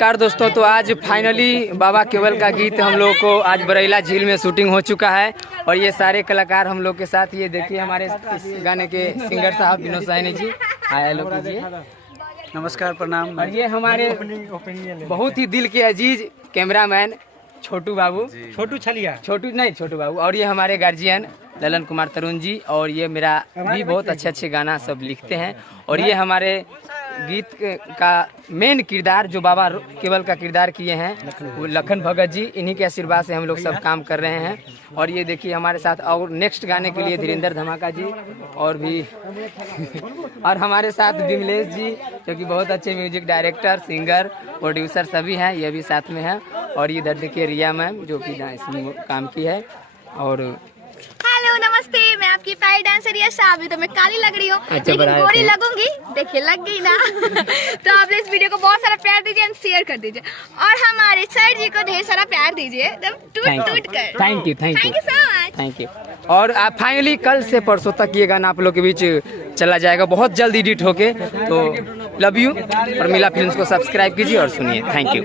नमस्कार दोस्तों, तो आज फाइनली बाबा केवल का गीत हम लोग को आज बरैला झील में शूटिंग हो चुका है और ये सारे कलाकार हम लोग के साथ। ये देखिए हमारे इस गाने के सिंगर साहब विनोद साहनी जी, हाय हेलो कीजिए। नमस्कार, प्रणाम। और ये हमारे बहुत ही दिल के अजीज कैमरामैन छोटू बाबू, छोटू बाबू। और ये हमारे गार्जियन ललन कुमार तरुण जी, और ये मेरा भी बहुत अच्छे गाना सब लिखते हैं। और ये हमारे गीत का मेन किरदार जो बाबा केवल का किरदार किए हैं वो लखन भगत जी, इन्हीं के आशीर्वाद से हम लोग सब काम कर रहे हैं। और ये देखिए हमारे साथ और नेक्स्ट गाने के लिए धीरेन्द्र धमाका जी और भी और हमारे साथ विमलेश जी जो कि बहुत अच्छे म्यूजिक डायरेक्टर, सिंगर, प्रोड्यूसर सभी हैं, ये भी साथ में हैं। और इधर देखिए रिया मैम जो कि इसमें काम की है। और हेलो नमस्ते, मैं आपकी प्यारी डांसर रिया शाह। तो मैं काली लग रही हूँ, लेकिन गोरी लगूंगी, देखिए लग गई ना। तो आप इस वीडियो को बहुत सारा प्यार दीजिए एंड शेयर कर दीजिए और हमारे सर जी को ढेर सारा प्यार दीजिए टूट कर। Thank you so much. Thank you. और आप फाइनली कल से परसों तक ये गाना आप लोग के बीच चला जाएगा, बहुत जल्द एडिट होके। तो लव यू और मिला फिल्म्स को सब्सक्राइब कीजिए और सुनिए। Thank you.